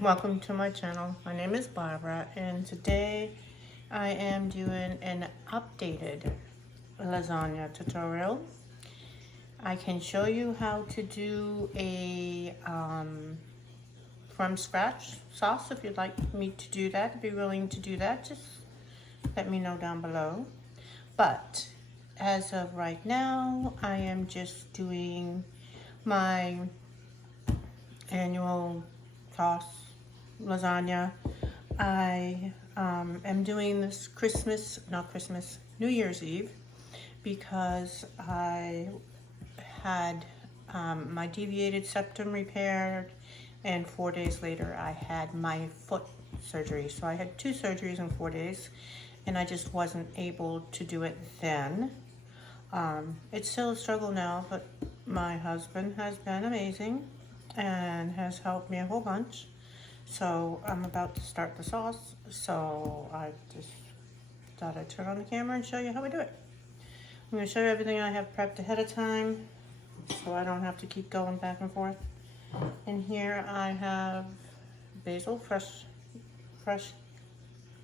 Welcome to my channel. My name is Barbara, and today I am doing an updated lasagna tutorial. I can show you how to do a from scratch sauce if you'd like me to do that. If you're willing to do that, just let me know down below. But as of right now, I am just doing my annual sauce lasagna. I am doing this New Year's Eve, because I had my deviated septum repaired, and 4 days later I had my foot surgery. So I had 2 surgeries in 4 days, and I just wasn't able to do it then. It's still a struggle now, but my husband has been amazing and has helped me a whole bunch. So I'm about to start the sauce, so I just thought I'd turn on the camera and show you how we do it. I'm going to show you everything I have prepped ahead of time, so I don't have to keep going back and forth. And here I have basil, fresh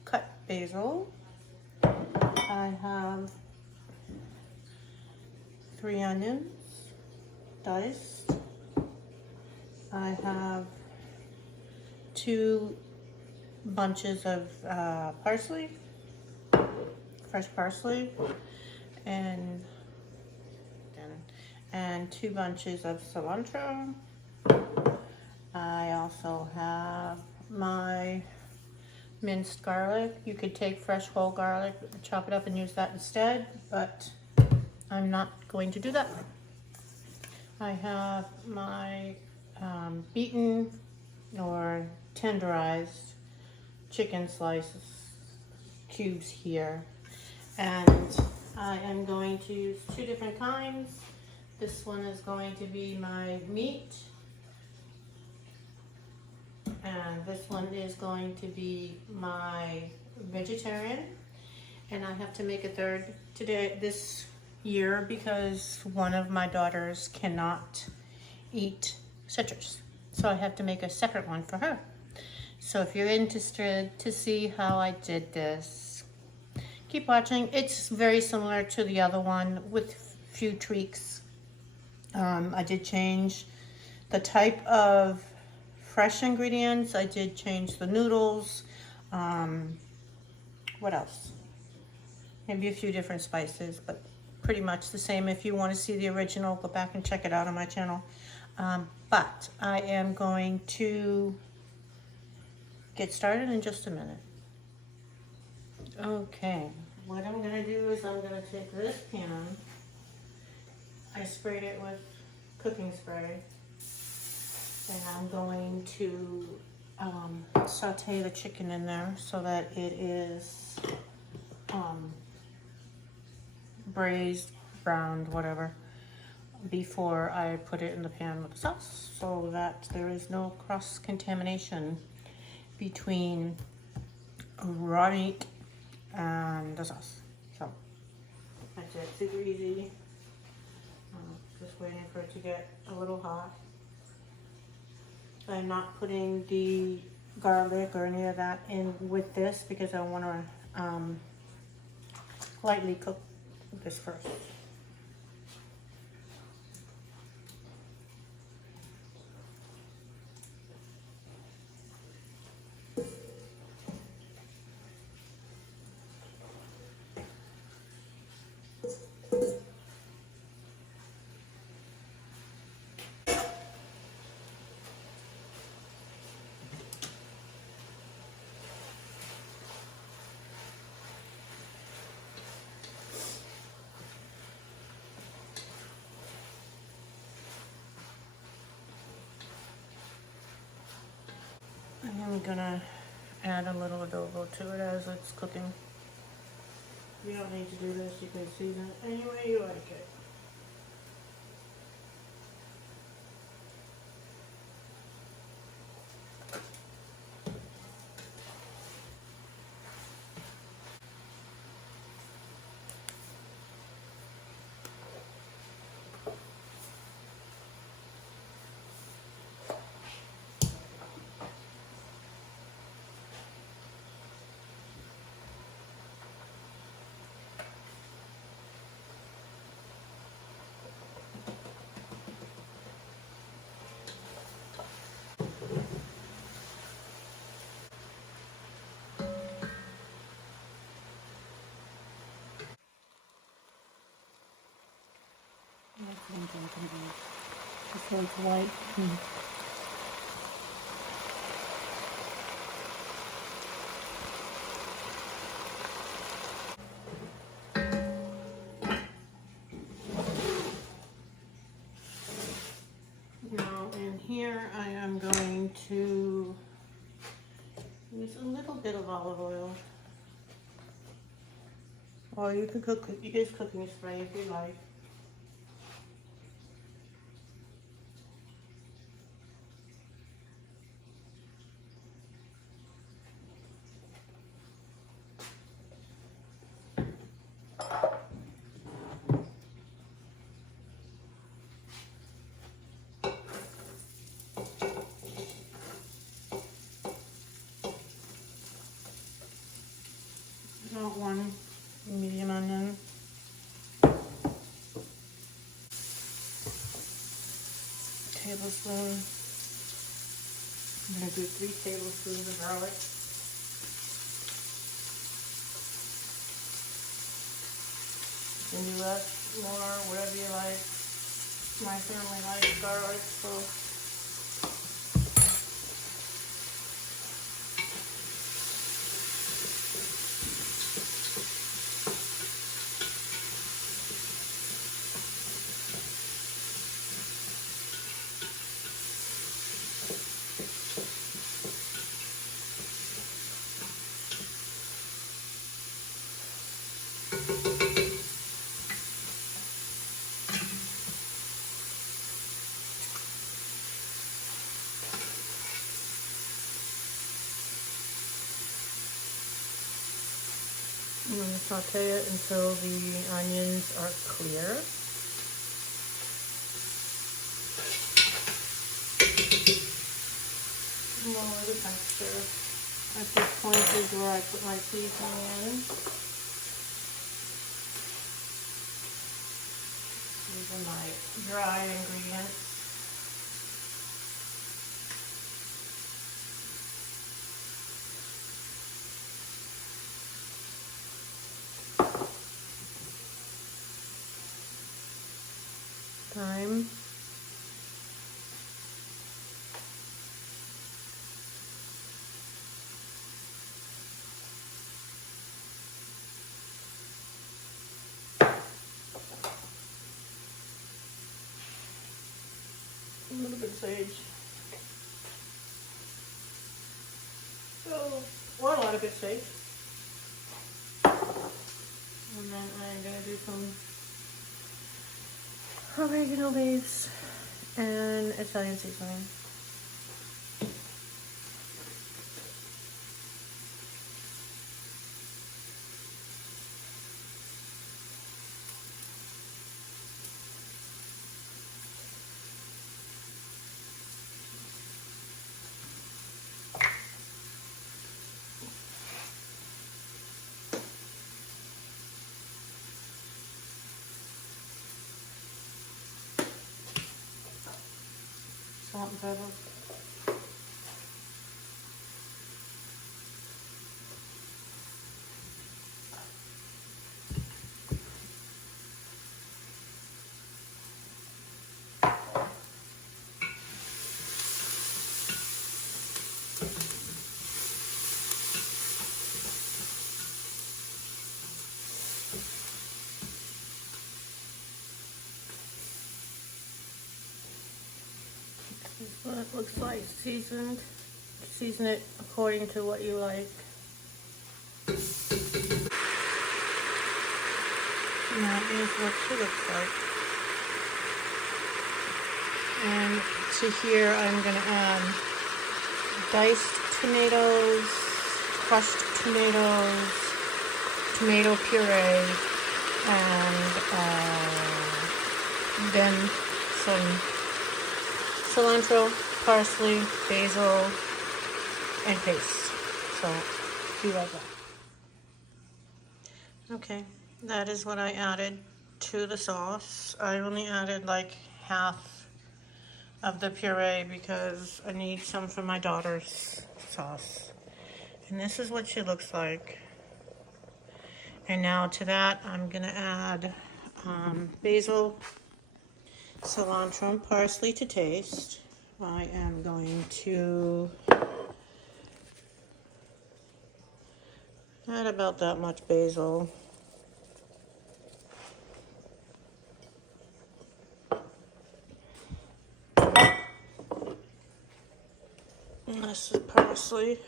cut basil. I have 3 onions diced. I have 2 bunches of parsley, fresh parsley, and 2 bunches of cilantro. I also have my minced garlic. You could take fresh whole garlic, chop it up and use that instead, but I'm not going to do that. I have my beaten or tenderized chicken slices cubes here, and I am going to use 2 different kinds. This one is going to be my meat, and this one is going to be my vegetarian. And I have to make a third this year because one of my daughters cannot eat citrus, so I have to make a separate one for her. So if you're interested to see how I did this, keep watching. It's very similar to the other one with few tweaks. I did change the type of fresh ingredients. I did change the noodles. What else? Maybe a few different spices, but pretty much the same. If you want to see the original, go back and check it out on my channel. But I am going to get started in just a minute. Okay, what I'm going to do is I'm going to take this pan. I sprayed it with cooking spray, and I'm going to saute the chicken in there so that it is braised, browned, whatever, before I put it in the pan with the sauce, so that there is no cross-contamination between raw meat and the sauce. So that's it, super easy. Just waiting for it to get a little hot. I'm not putting the garlic or any of that in with this because I want to lightly cook this first. I'm gonna add a little adobo to it as it's cooking. You don't need to do this, you can season it any way you like it. So it's white. Now in here I am going to use a little bit of olive oil. Or you can use cooking spray if you like. About 1 medium onion. Tablespoon. I'm going to do 3 tablespoons of garlic. You can do less, more, whatever you like. My family likes garlic, so I'm going to saute it until the onions are clear. Lower the texture. At this point is where I put my seasoning in. These are my dry ingredients. Thyme. A little bit of sage. So, or a lot of good sage. And then I'm going to do some oregano leaves and Italian seasoning. Salt and pepper. This is what it looks like, seasoned. Season it according to what you like. And that is what she looks like. And to here I'm going to add diced tomatoes, crushed tomatoes, tomato puree, and then some cilantro, parsley, basil, and paste. So, be right back. Okay, that is what I added to the sauce. I only added like half of the puree because I need some for my daughter's sauce. And this is what she looks like. And now to that, I'm gonna add basil cilantro and parsley to taste. I am going to add about that much basil. And this is parsley.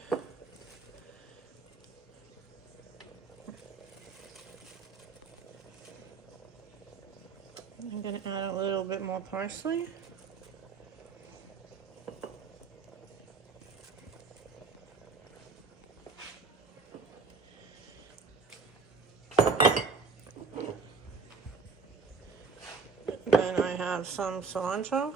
I'm going to add a little bit more parsley. Then I have some cilantro.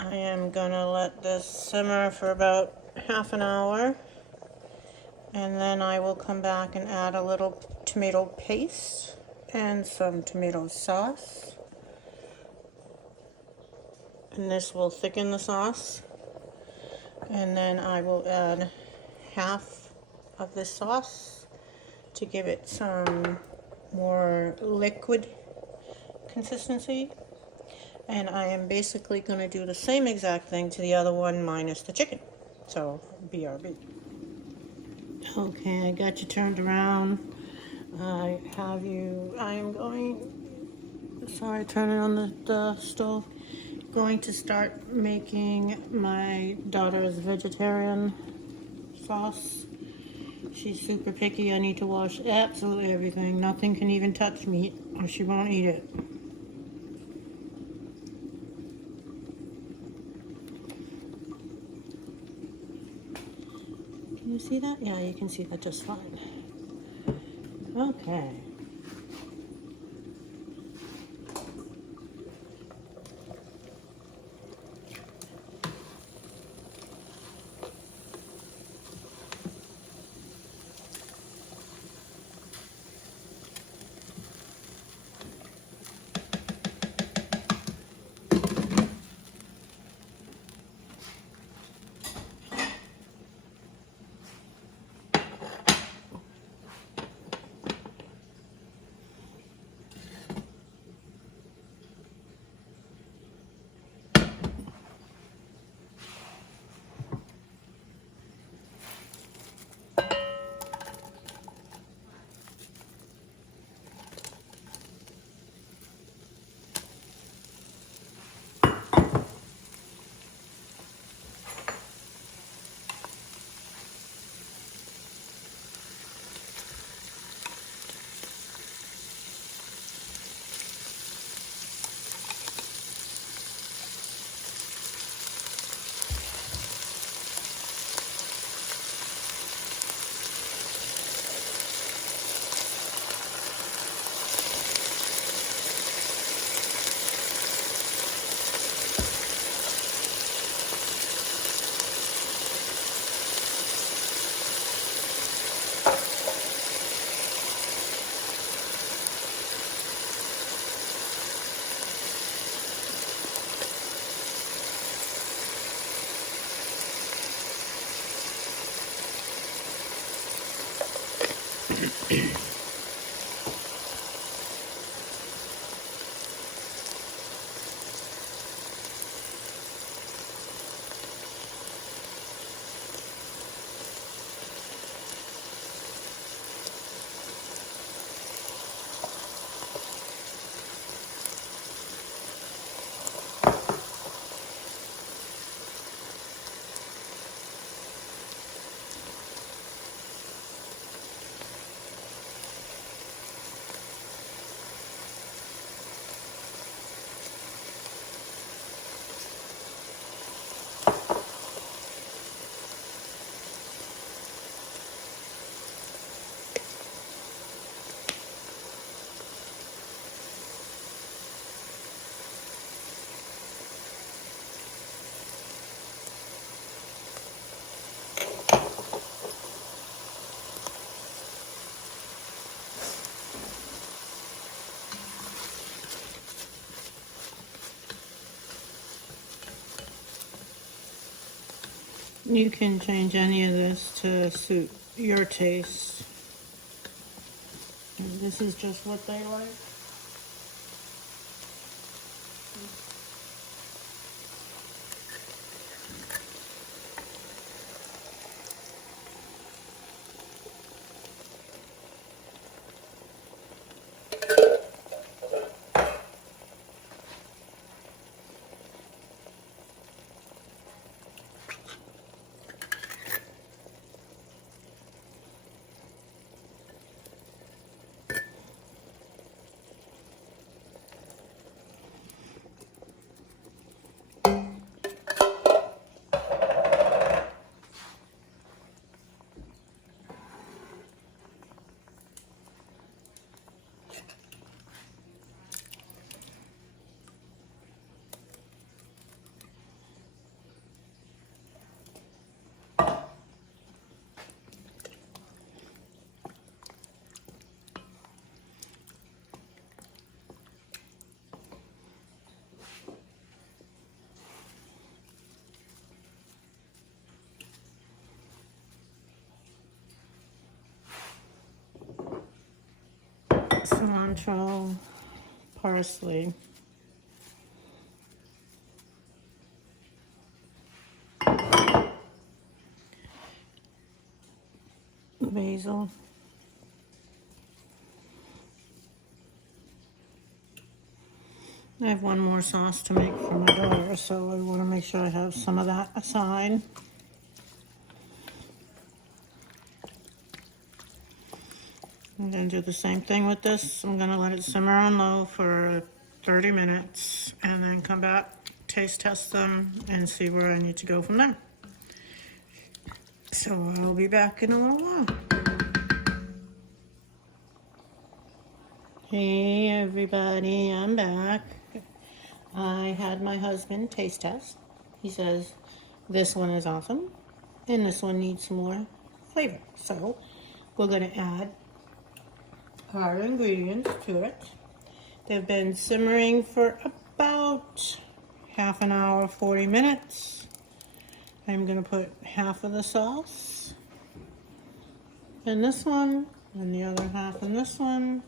I am gonna let this simmer for about half an hour, and then I will come back and add a little tomato paste and some tomato sauce, and this will thicken the sauce. And then I will add half of the sauce to give it some more liquid consistency. And I am basically going to do the same exact thing to the other one minus the chicken. So, BRB. Okay, I got you turned around. I am going, sorry, turn it on the stove. Going to start making my daughter's vegetarian sauce. She's super picky. I need to wash absolutely everything. Nothing can even touch meat or she won't eat it. Can you see that? Yeah, you can see that just fine. Okay. You can change any of this to suit your taste. And this is just what they like. Cilantro, parsley, basil, I have one more sauce to make for my daughter, so I want to make sure I have some of that aside. I'm going to do the same thing with this. I'm going to let it simmer on low for 30 minutes and then come back, taste test them, and see where I need to go from there. So I'll be back in a little while. Hey everybody, I'm back. I had my husband taste test. He says this one is awesome and this one needs some more flavor. So we're going to add our ingredients to it. They've been simmering for about half an hour, 40 minutes. I'm going to put half of the sauce in this one and the other half in this one.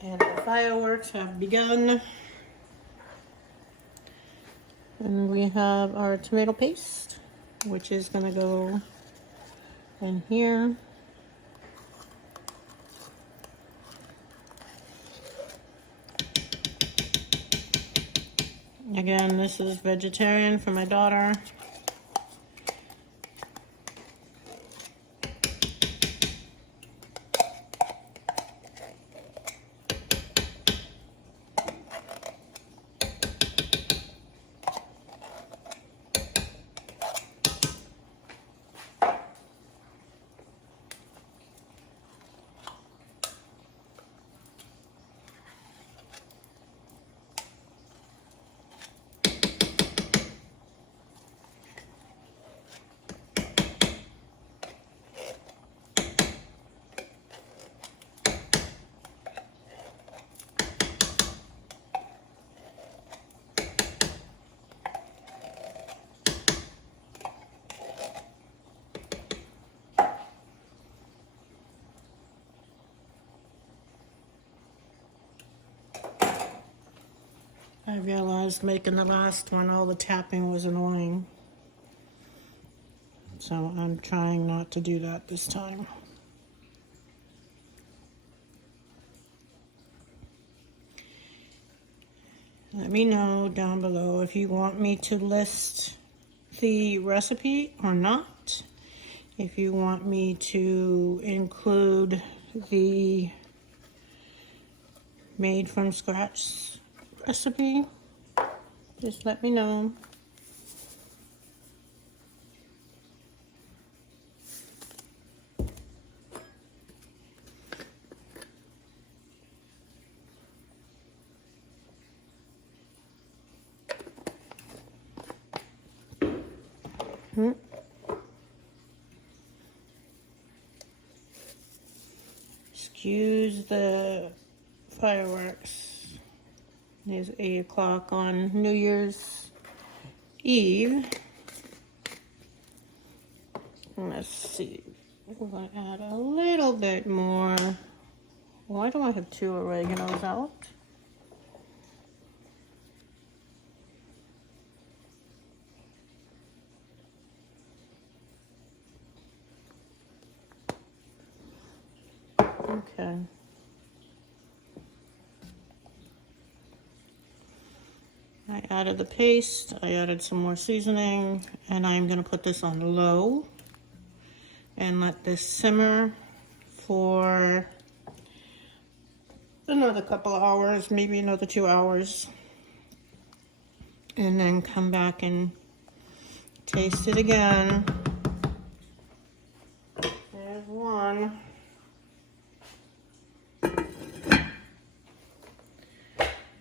And the fireworks have begun. And we have our tomato paste, which is going to go in here. Again, this is vegetarian for my daughter. I realized making the last one, all the tapping was annoying. So I'm trying not to do that this time. Let me know down below if you want me to list the recipe or not. If you want me to include the made from scratch recipe, just let me know. Excuse the fireworks. It is 8 o'clock on New Year's Eve. Let's see. We're going to add a little bit more. Why do I have 2 oreganos out? Okay. I added the paste, I added some more seasoning, and I'm going to put this on low and let this simmer for another couple of hours, maybe another 2 hours, and then come back and taste it again. There's one.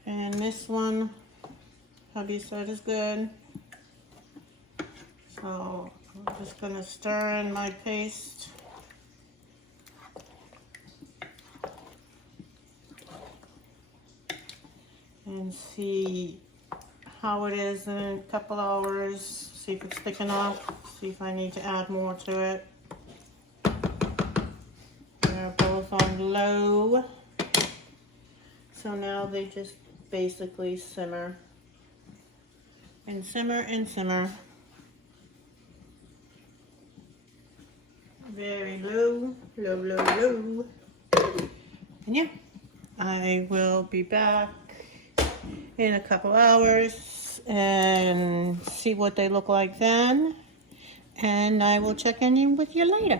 And this one, hubby said is good. So I'm just gonna stir in my paste. And see how it is in a couple hours. See if it's thick enough. See if I need to add more to it. They're both on low. So now they just basically simmer. And simmer and simmer. Very low, low, low, low. And yeah, I will be back in a couple hours and see what they look like then. And I will check in with you later.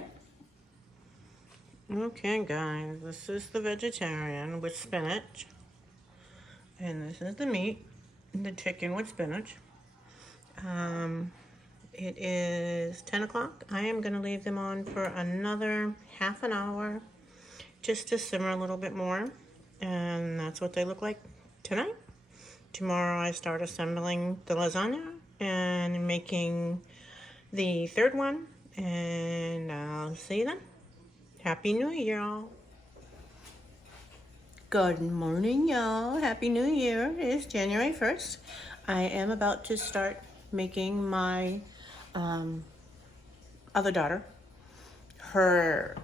Okay guys, this is the vegetarian with spinach. And this is the meat, the chicken with spinach. It is 10 o'clock. I am going to leave them on for another half an hour just to simmer a little bit more. And that's what they look like tonight. Tomorrow I start assembling the lasagna and making the third one. And I'll see you then. Happy New Year, y'all. Good morning, y'all. Happy New Year. It is January 1st. I am about to start making my other daughter her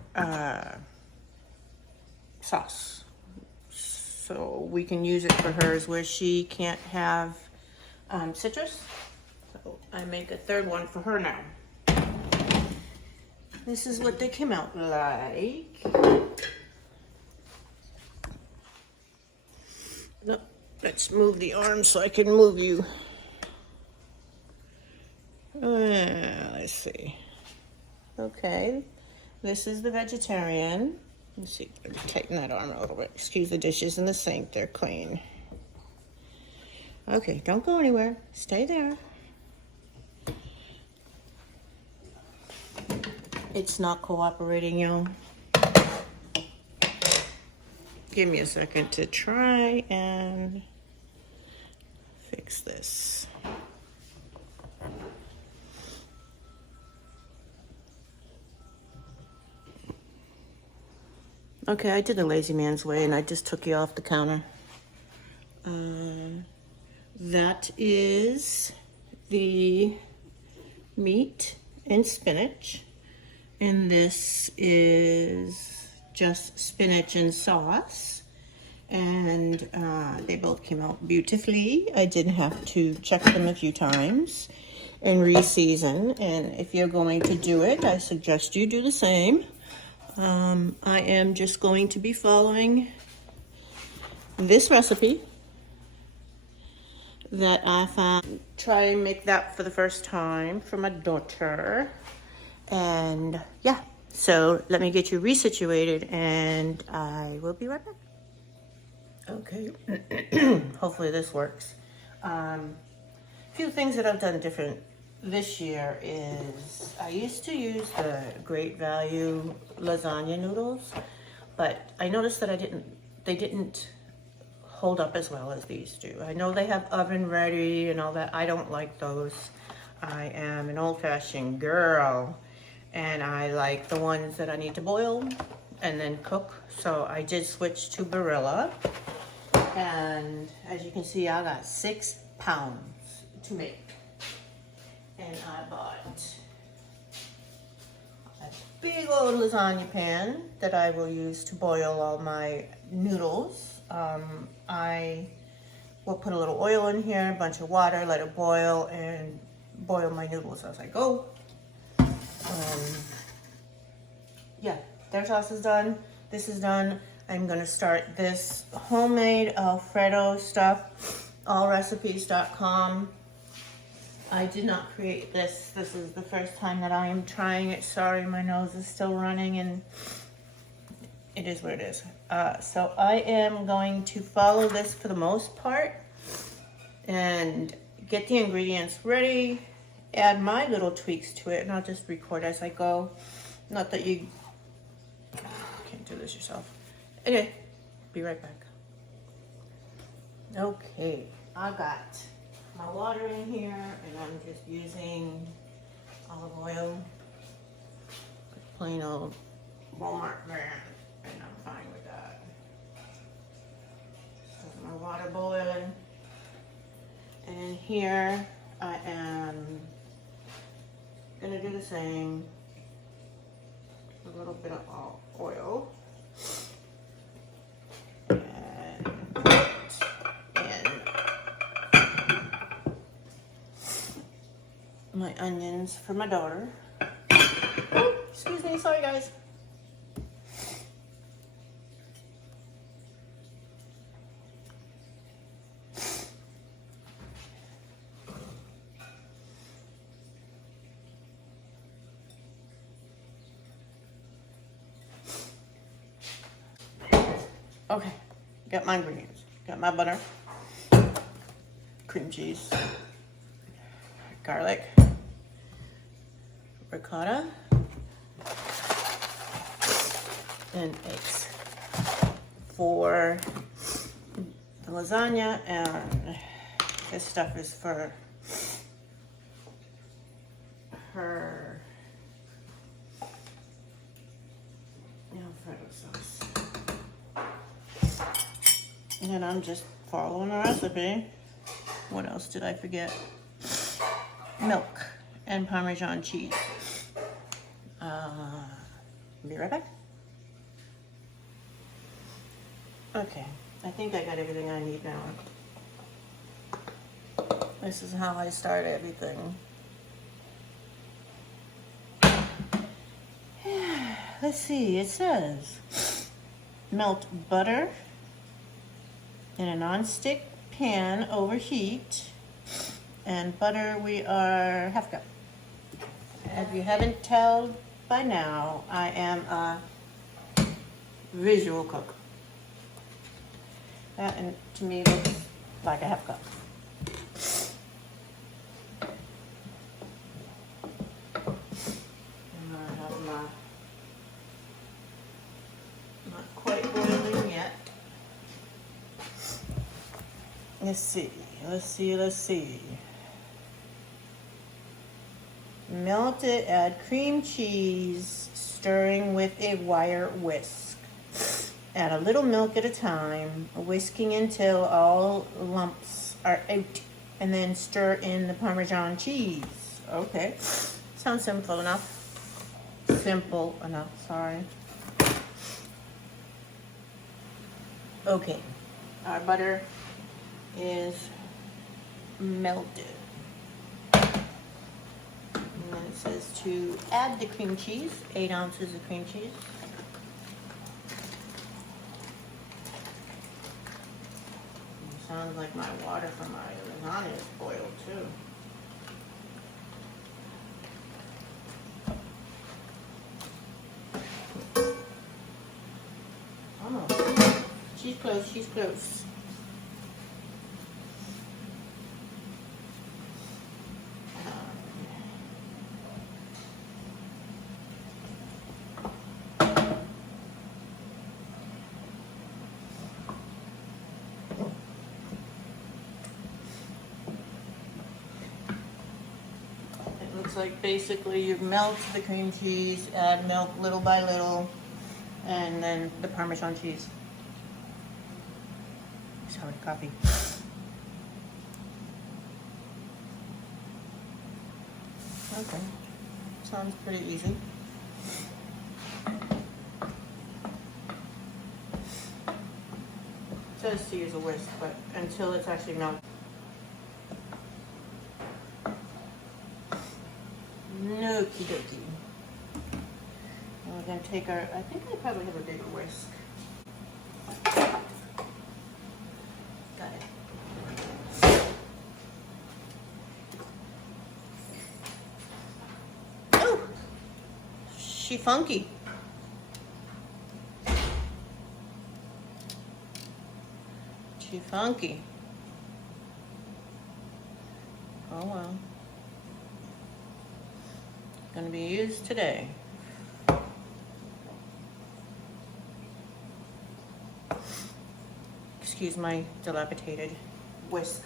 sauce. So we can use it for hers where she can't have citrus. So I make a third one for her now. This is what they came out like. Let's move the arm so I can move you. Let's see. Okay, this is the vegetarian. Let's see, let me tighten that arm a little bit. Excuse the dishes in the sink, they're clean. Okay, don't go anywhere. Stay there. It's not cooperating, y'all. Give me a second to try and fix this. Okay, I did the lazy man's way and I just took you off the counter. That is the meat and spinach. And this is just spinach and sauce. And they both came out beautifully. I did have to check them a few times and re-season. And if you're going to do it, I suggest you do the same. I am just going to be following this recipe that I found. Try and make that for the first time for my daughter. And yeah, so let me get you resituated and I will be right back. Okay, hopefully this works. A few things that I've done different this year is I used to use the Great Value lasagna noodles, but I noticed that they didn't hold up as well as these do. I know they have oven ready and all that. I don't like those. I am an old-fashioned girl and I like the ones that I need to boil and then cook. So I did switch to Barilla. And as you can see, I got 6 pounds to make. And I bought a big old lasagna pan that I will use to boil all my noodles. I will put a little oil in here, a bunch of water, let it boil, and boil my noodles as I go. Yeah, their sauce is done. This is done. I'm gonna start this homemade Alfredo stuff, allrecipes.com. I did not create this. This is the first time that I am trying it. Sorry, my nose is still running and it is what it is. So I am going to follow this for the most part and get the ingredients ready, add my little tweaks to it, and I'll just record as I go. Not that you can't do this yourself. Okay, be right back. Okay, I got my water in here, and I'm just using olive oil, plain old Walmart brand, and I'm fine with that. So my water boiling, and here I am gonna do the same. A little bit of oil. And put in my onions for my daughter. Oh, excuse me, sorry guys. Okay, got my ingredients. Got my butter, cream cheese, garlic, ricotta, and eggs for the lasagna, and this stuff is for her Alfredo sauce. And then I'm just following the recipe. What else did I forget? Milk and Parmesan cheese. Be right back. Okay, I think I got everything I need now. This is how I start everything. Let's see, it says melt butter in a non-stick pan over heat, and butter we are half cup. If you haven't told by now, I am a visual cook. That and to me looks like a half cup. And I have my not quite boiling yet. Let's see. Melt it, add cream cheese, stirring with a wire whisk. Add a little milk at a time, whisking until all lumps are out, and then stir in the Parmesan cheese. Okay, sounds simple enough. Sorry. Okay, our butter is melted. And then it says to add the cream cheese, 8 ounces of cream cheese. It sounds like my water for my lasagna is boiled too. Almost. She's close. Like basically you melt the cream cheese, add milk little by little, and then the Parmesan cheese. Sorry, coffee. Okay, sounds pretty easy. It says to use a whisk, but until it's actually melted. Okie dokie. We're gonna take our, I think I probably have a bigger whisk. Got it. Oh, she funky. She funky. Oh well. Gonna be used today. Excuse my dilapidated whisk.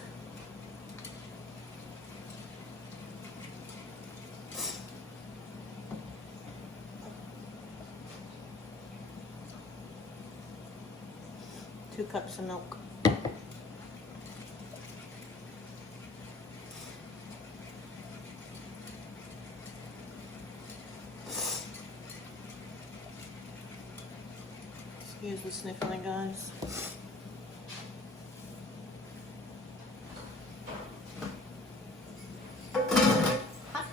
Two cups of milk. Excuse the sniffling, guys. Hot.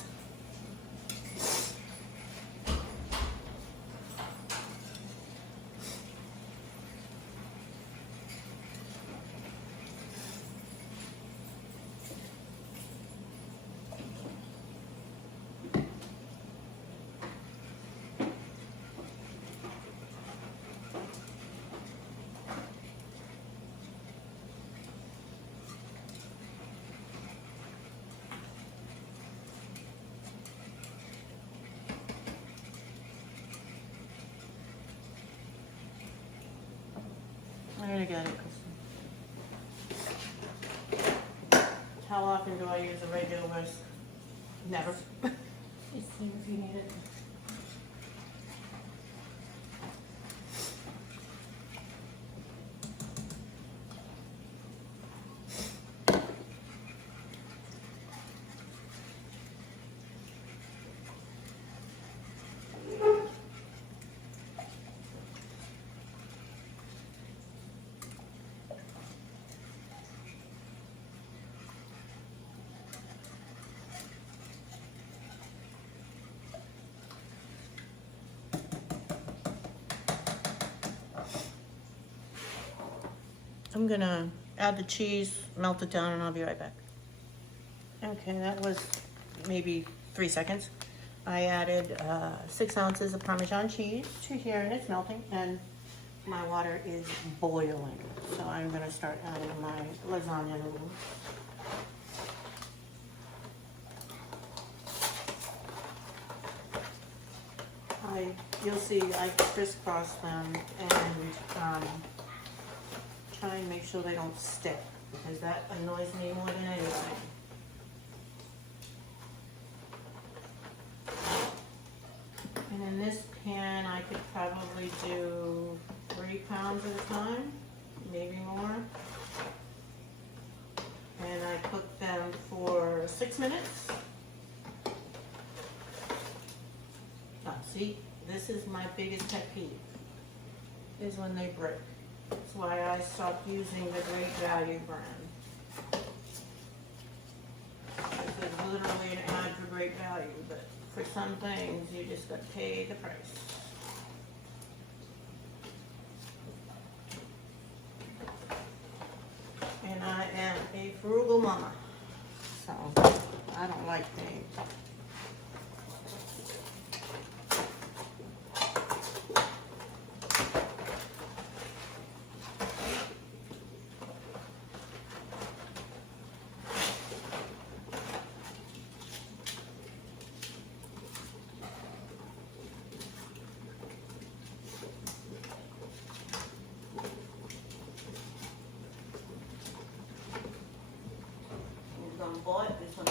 'Cause how often do I use a regular whisk? Never. Just see if you need it. I'm gonna add the cheese, melt it down, and I'll be right back. Okay, that was maybe 3 seconds. I added 6 ounces of Parmesan cheese to here, and it's melting, and my water is boiling. So I'm gonna start adding my lasagna noodles. You'll see I crisscross them and try and make sure they don't stick, because that annoys me more than anything. And in this pan, I could probably do 3 pounds at a time, maybe more. And I cook them for 6 minutes. Now, see, this is my biggest pet peeve, is when they break. That's why I stopped using the Great Value brand. This is literally an ad for Great Value, but for some things, you just got to pay the price. And I am a frugal mama, so I don't like paying. Boy, this one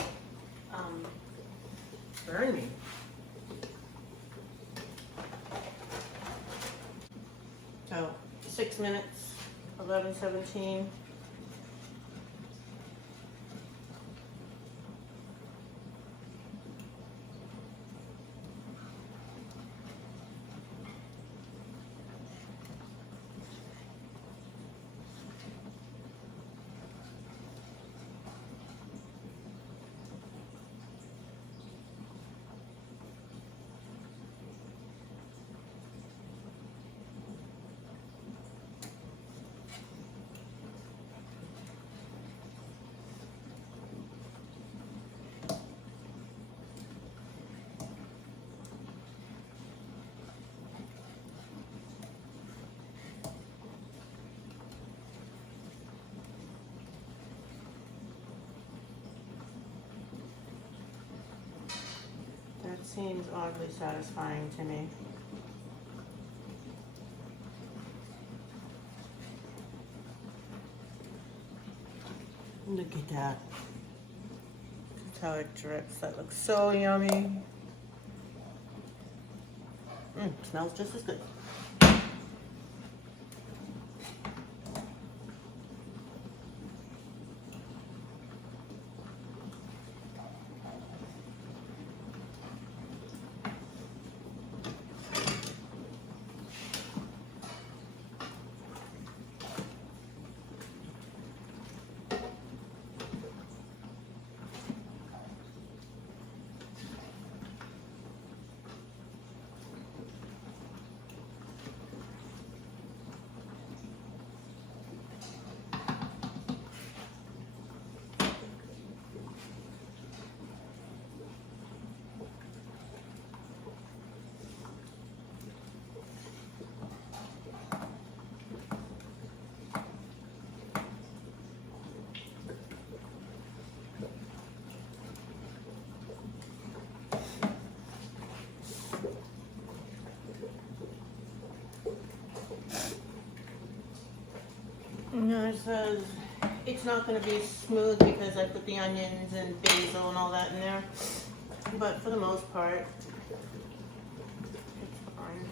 burned me. So 6 minutes, 11:17. seems oddly satisfying to me. Look at that. That's how it drips. That looks so yummy. Smells just as good. No, it says it's not going to be smooth because I put the onions and basil and all that in there. But for the most part, it's fine.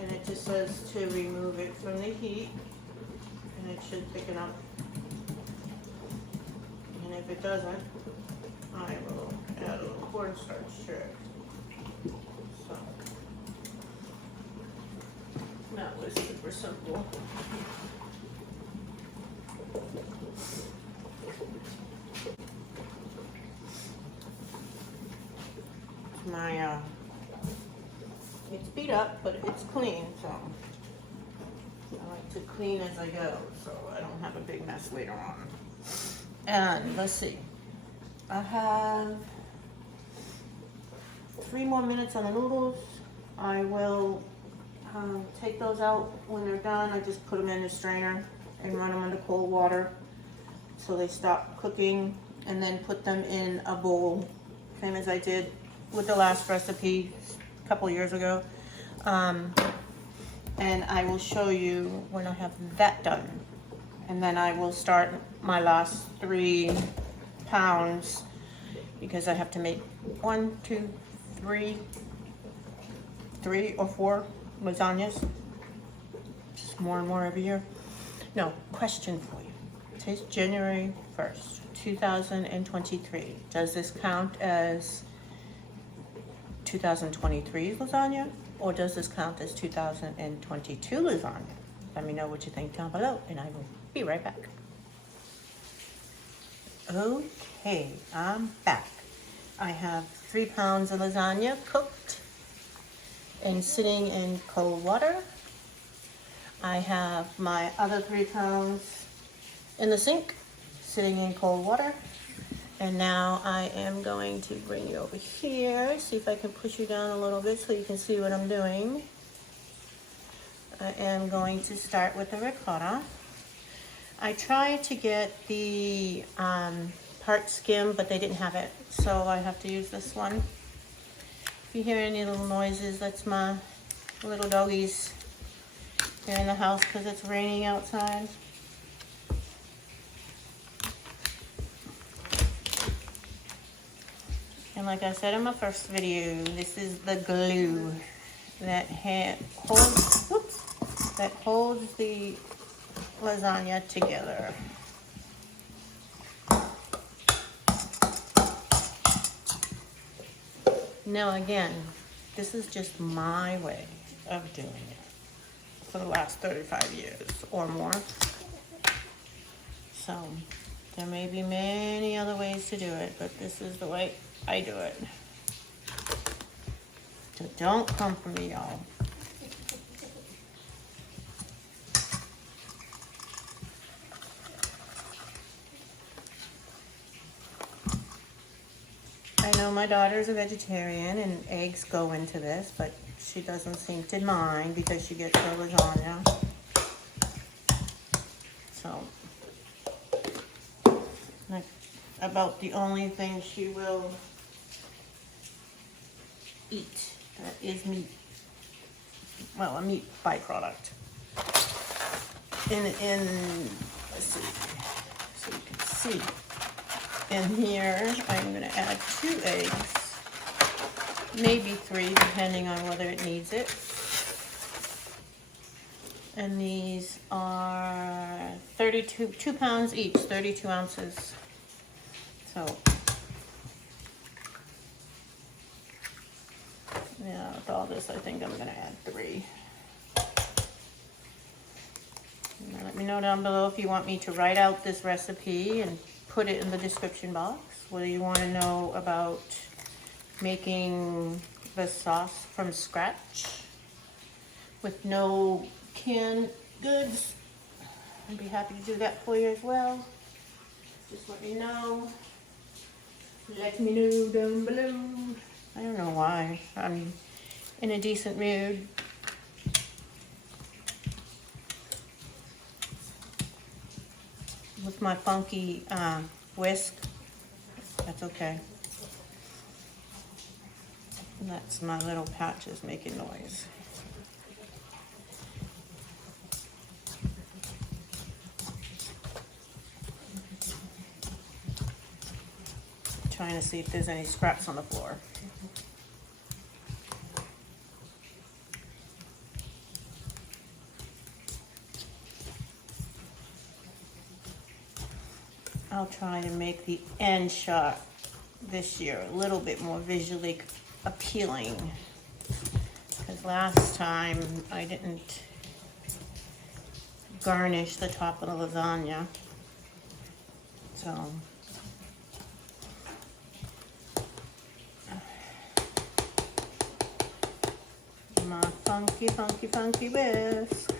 And it just says to remove it from the heat. And it should thicken up. And if it doesn't, I will add a little cornstarch to it. So, that was super simple. My it's beat up, but it's clean, so I like to clean as I go so I don't have a big mess later on. And let's see, I have 3 more minutes on the noodles. I will take those out when they're done. I just put them in the strainer and run them under cold water so they stop cooking, and then put them in a bowl, same as I did with the last recipe a couple years ago. And I will show you when I have that done. And then I will start my last 3 pounds because I have to make 3 or 4 lasagnas. Just more and more every year. No, question for you. Today's January 1st, 2023. Does this count as 2023 lasagna, or does this count as 2022 lasagna? Let me know what you think down below, and I will be right back. Okay, I'm back. I have 3 pounds of lasagna cooked and sitting in cold water. I have my other 3 pounds in the sink, sitting in cold water. And now I am going to bring you over here, see if I can push you down a little bit so you can see what I'm doing. I am going to start with the ricotta. I tried to get the part skim, but they didn't have it, so I have to use this one. If you hear any little noises, that's my little doggies. They're in the house because it's raining outside. And like I said in my first video, this is the glue that holds the lasagna together. Now again, this is just my way of doing it for the last 35 years or more. So there may be many other ways to do it, but this is the way I do it. So don't come for me, y'all. I know my daughter's a vegetarian and eggs go into this, but she doesn't seem to mind because she gets her lasagna. So, like, about the only thing she will eat. That is meat. Well, a meat byproduct. Let's see, so you can see. In here, I'm gonna add 2 eggs, maybe 3, depending on whether it needs it. And these are 2 pounds each, 32 ounces. So, yeah, with all this, I think I'm gonna add 3. Now let me know down below if you want me to write out this recipe and put it in the description box. Whether you want to know about making the sauce from scratch with no canned goods, I'd be happy to do that for you as well. Just let me know. Let me know down below. I don't know why. I'm in a decent mood. With my funky whisk, that's okay. And that's my little patches making noise. Trying to see if there's any scraps on the floor. I'll try to make the end shot this year a little bit more visually appealing, because last time I didn't garnish the top of the lasagna. So my funky whisk.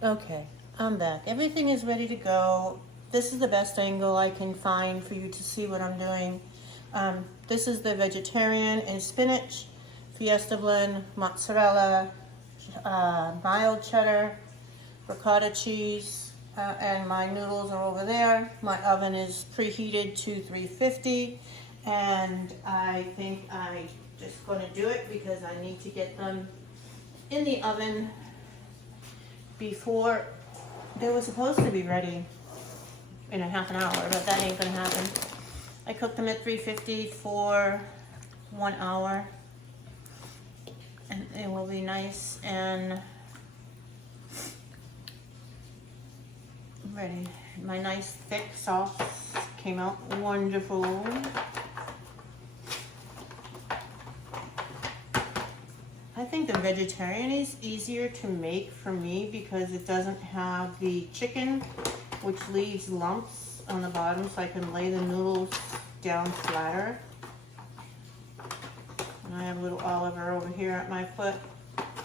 Okay, I'm back. Everything is ready to go. This is the best angle I can find for you to see what I'm doing. This is the vegetarian and spinach, Fiesta blend, mozzarella, mild cheddar, ricotta cheese, and my noodles are over there. My oven is preheated to 350, and I think I'm just going to do it because I need to get them in the oven before they were supposed to be ready in a half an hour, but that ain't gonna happen. I cooked them at 350 for 1 hour, and it will be nice and ready. My nice thick sauce came out wonderful. I think the vegetarian is easier to make for me because it doesn't have the chicken, which leaves lumps on the bottom, so I can lay the noodles down flatter. And I have a little Oliver over here at my foot,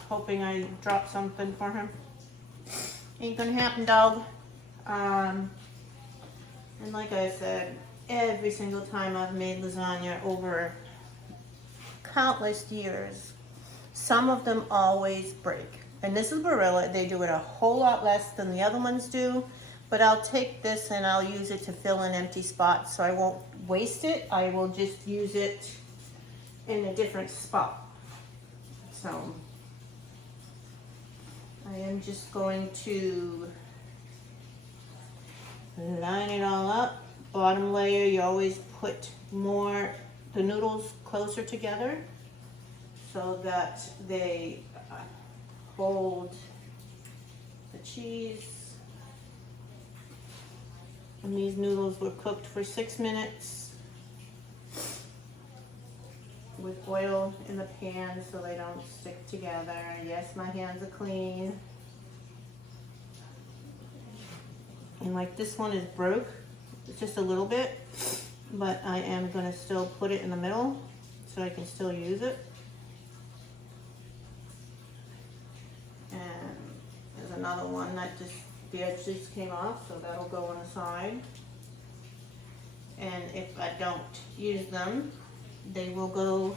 hoping I drop something for him. Ain't gonna happen, dog. And like I said, every single time I've made lasagna over countless years, some of them always break. And this is Barilla. They do it a whole lot less than the other ones do. But I'll take this and I'll use it to fill in empty spots, so I won't waste it. I will just use it in a different spot. So I am just going to line it all up. Bottom layer, you always put the noodles closer together, so that they hold the cheese. And these noodles were cooked for 6 minutes with oil in the pan so they don't stick together. Yes, my hands are clean. And like this one is broke, it's just a little bit, but I am gonna still put it in the middle so I can still use it. And there's another one that just, the edge just came off, so that'll go on the side. And if I don't use them, they will go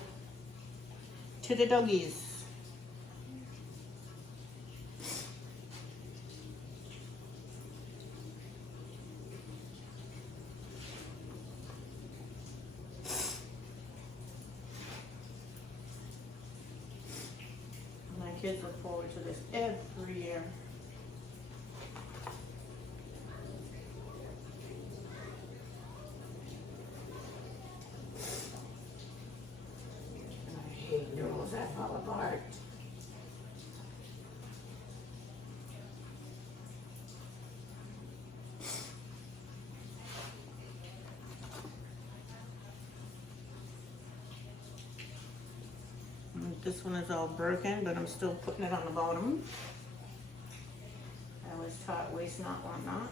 to the doggies. kids look forward to this every year. I hate noodles that fall apart. This one is all broken, but I'm still putting it on the bottom. I was taught waste not, want not.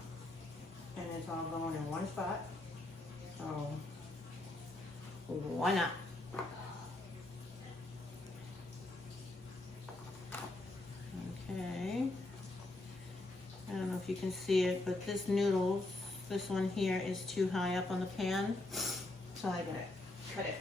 And it's all going in one spot. So, why not? Okay. I don't know if you can see it, but this noodle, this one here is too high up on the pan. So I gotta cut it.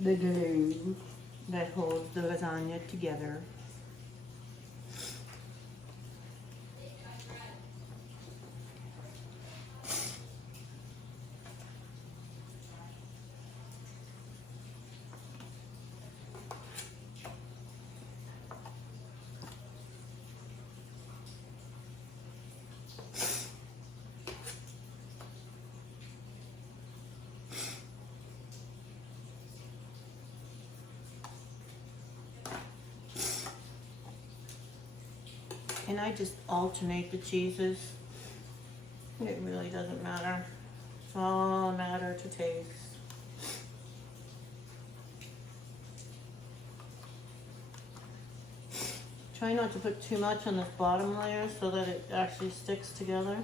The glue that holds the lasagna together. And I just alternate the cheeses. It really doesn't matter. It's all a matter to taste. Try not to put too much on this bottom layer so that it actually sticks together.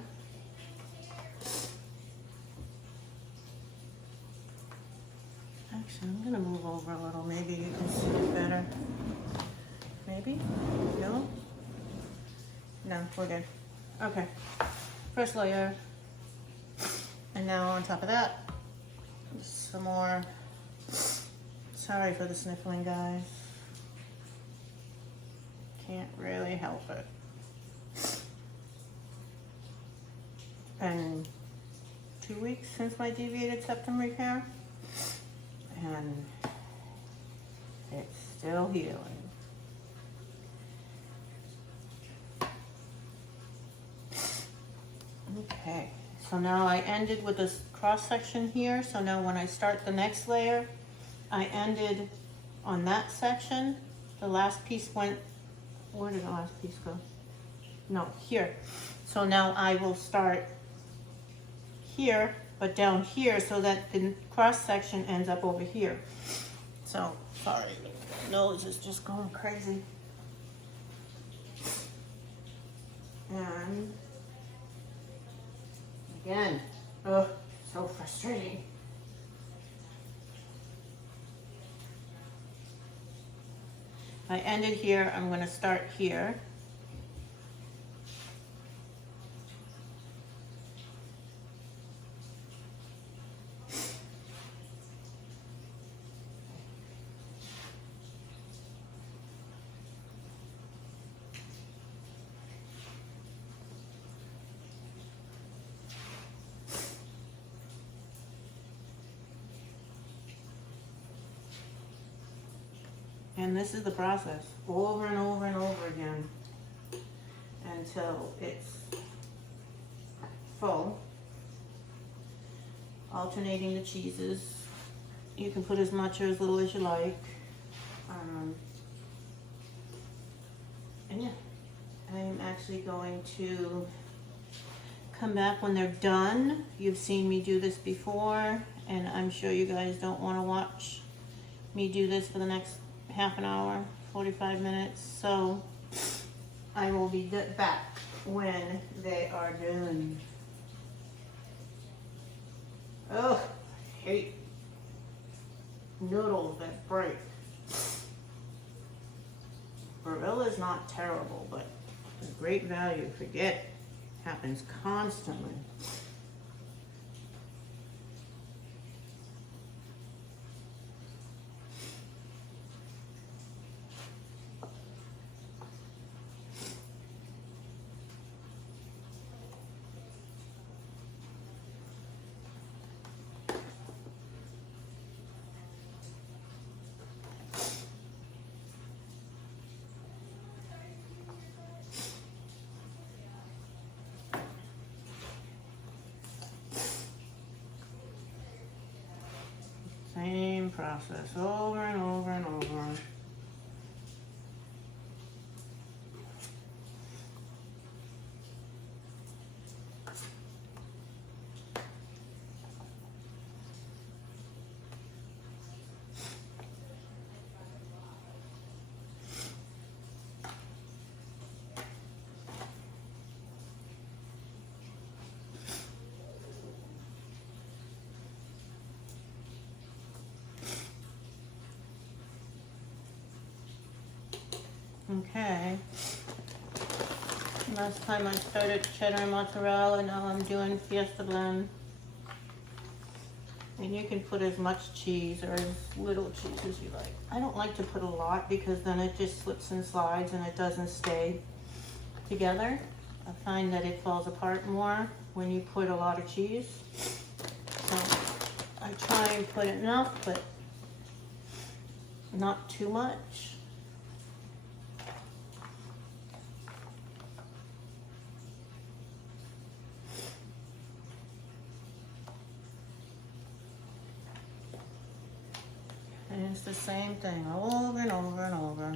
Actually, I'm gonna move over a little. Maybe you can see it better. Maybe? No? No, we're good. Okay. First layer. And now on top of that, some more. Sorry for the sniffling, guys. Can't really help it. And 2 weeks since my deviated septum repair. And it's still healing. Okay, so now I ended with this cross section here. So now when I start the next layer, I ended on that section. The last piece went, where did the last piece go? No, here. So now I will start here, but down here so that the cross section ends up over here. So, sorry, the nose is just going crazy. And again, oh, so frustrating. I ended here, I'm going to start here. And this is the process, over and over and over again, until it's full. Alternating the cheeses. You can put as much or as little as you like. And yeah, I'm actually going to come back when they're done. You've seen me do this before, and I'm sure you guys don't want to watch me do this for the next half an hour, 45 minutes. So I will be back when they are done. Oh, I hate noodles that break. Barilla is not terrible, but a great value. Forget it. happens constantly. Same process over and over and over. Okay. Last time I started cheddar and mozzarella, now I'm doing Fiesta Blend. And you can put as much cheese or as little cheese as you like. I don't like to put a lot because then it just slips and slides and it doesn't stay together. I find that it falls apart more when you put a lot of cheese. So I try and put enough, but not too much. And it's the same thing over and over and over.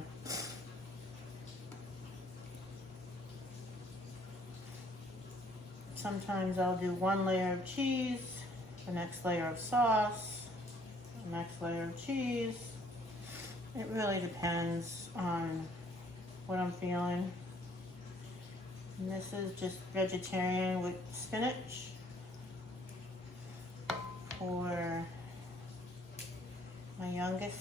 Sometimes I'll do one layer of cheese, the next layer of sauce, the next layer of cheese. It really depends on what I'm feeling. And this is just vegetarian with spinach for my youngest.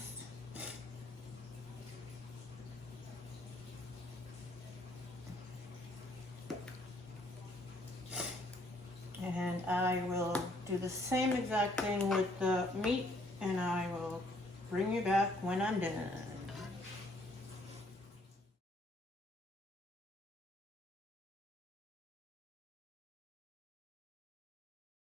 And I will do the same exact thing with the meat, and I will bring you back when I'm done.